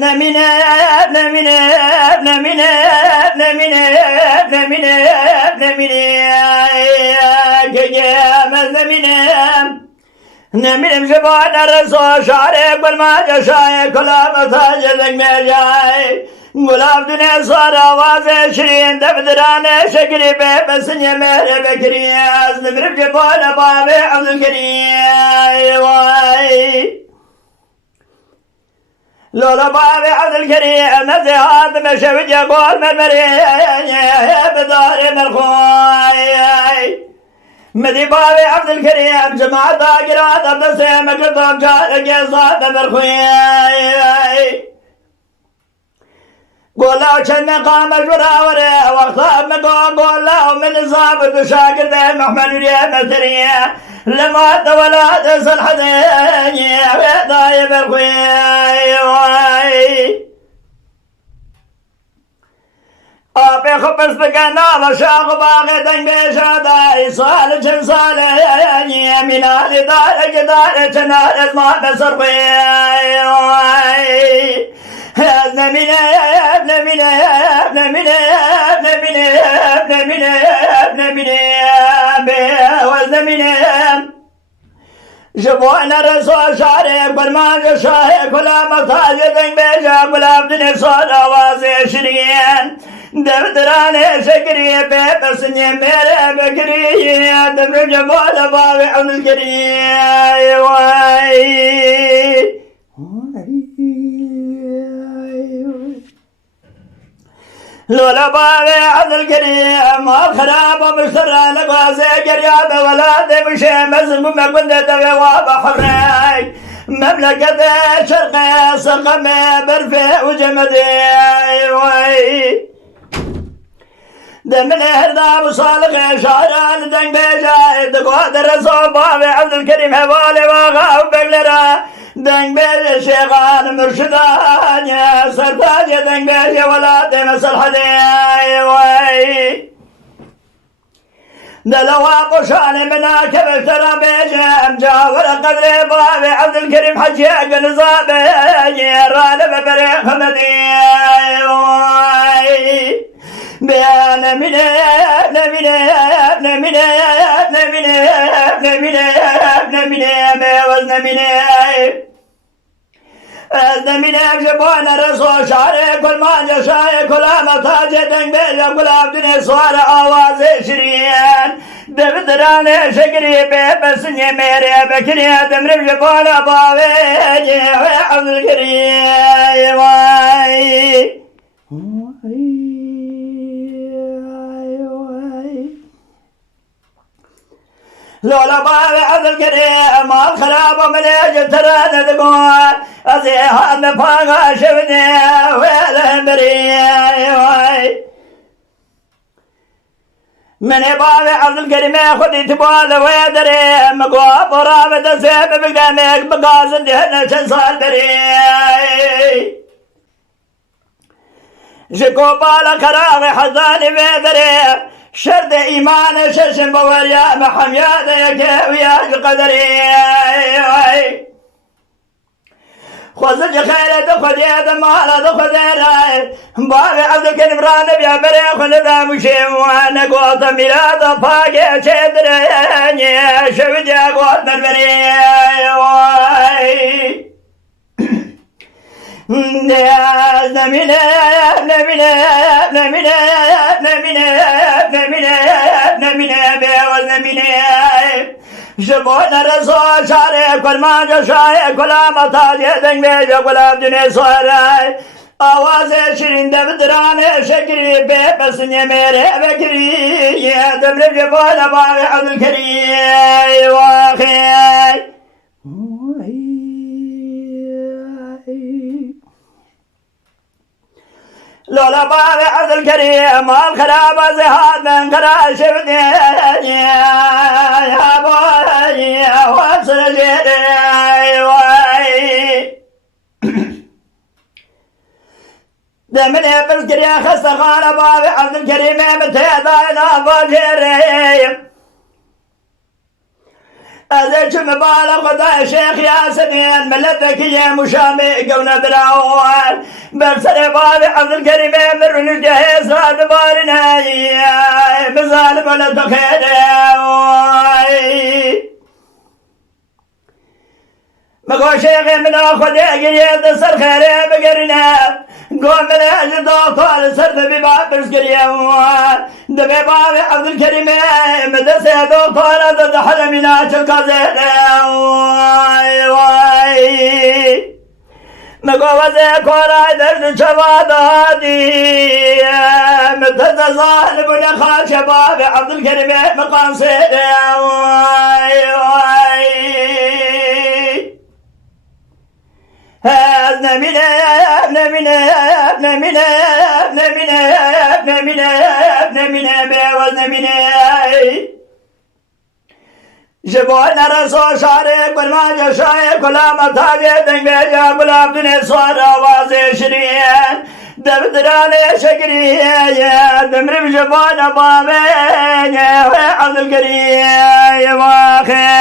nemine nemine nemine nemine nemine nemine gecemez neminem şebana reso şare kulma caşay kulama tacedek mercay Gulab düne sonra vaze şirin devdirane şekri bebesin yemere bekriyaz Nemirip cebana babe abdülkeriyay vay Lola babe abdülkeriyay nezihat meşevice kol mermeri bedari merkoy Medi babe abdülkeriyay cemaata girat abdese mekrdam çare gezat merkoy قولا كان قام الجراورة وقتها مقام قولا ومن صابت شاكر ذا محمد يا مثرية لما تولى تصل حديني ويضايب الخوي أبي خبز بقنا وشاق باغي دنگ بشاداي صالح جن صالح من آل دارك دارك نار اسمع بسر خوي Nemine nemine nemine nemine nemine nemine beyaz nemine Jabona reso şare barman şahe kula mahtaj deng beja gulab dine sonra vaze şiriyen devdirane şekriye bebesinye mere bekriye devre jabona bavi anıl keriye vay لولا بابي عبد الكريم خراب مشترى لقاسي قرياب ولاد بشي مزم كنت تبي وبحري مملكة شرقي سقمي برفي وجمدي دمن هردا بصالق شاران دنگ بيجاي تقادر صوبابي عبد الكريم حوالي وغاو بقلرا دنگ بيجي شيخان مرشدان يا سرتاج دنگ بيجي ولاد مسل حدي دلوا قشان مناكب اشترى بيجي مجاور قدري بابي عبد الكريم حجيق نصابي رانب بريخ مدي بيان منه نمنه نمنه نمنه نمنه نمنه بيوز نمنه نمنه جبان رسول شعره كل ما جشاي كل ما تاجه دنگ بيجا كل عبدني سوار آواز شريان دبدرانه شكري بيبسن يميري بكري دمرم جبان باوي عبد الكريم لولا بابي عبد الكريم الخراب مليج ترى ندقون أزيها نفاقا شفني ويله بريء من بابي عبد الكريم خدي تبال ويدري مقوى برامة سيب بقدامك بقازن دهنا شنصال بريء شكو بالا كراغي حزاني بيدري شرد إيمان ششم بوريا محمياد يكويا قدري خوزج خيرة خذ يد مال خذ راي بابي عبد الكريم رانب يا بري خذ ذا مشيم وانا قوت ميلاد باقي شدري شفت يا قوت مرمري نمينة نمينة نمينة نمينة نمينة نمينة بيوز نمينة جبونا رسول شارع كل ما جشاي كل ما تاجي دنگ بيجا كل عبدني سوراي آواز شرين دبدرانه شكري بيبسن يميري بكري دمر جبونا باوي عبد الكريم واخي لولا بابي عبد الكريم الخراب زهاد من قرا شفتي يا بوي وابصر جيري دمن يبرز كريا خسر خانا بابي عبد الكريم متى داينا بوجيري أزيج مبالغ خدا شيخ ياسين ملتك يا مشامي قونا براوان برسل بابي عبد الكريم من الجهيز راد بارنا بزال بلد خير مقو شيخي من أخذ يقريد سر خيري بقرنا قوم من أجل دوطال سرد بباب برسكريا دبي بابي عبد الكريم مدسي دوطال تدحل من أجل قزير مقو وزي كورا درد شباداتي متتظالب نخال شبابي عبد الكريم مقام سير جبونا رسول شاري كل ما جشاي كل ما تاجي دنجا غلاب دنيا صار آواز شريان دبدراني شكري يا دمر جبونا بابي يا عبد الكريم يا واخي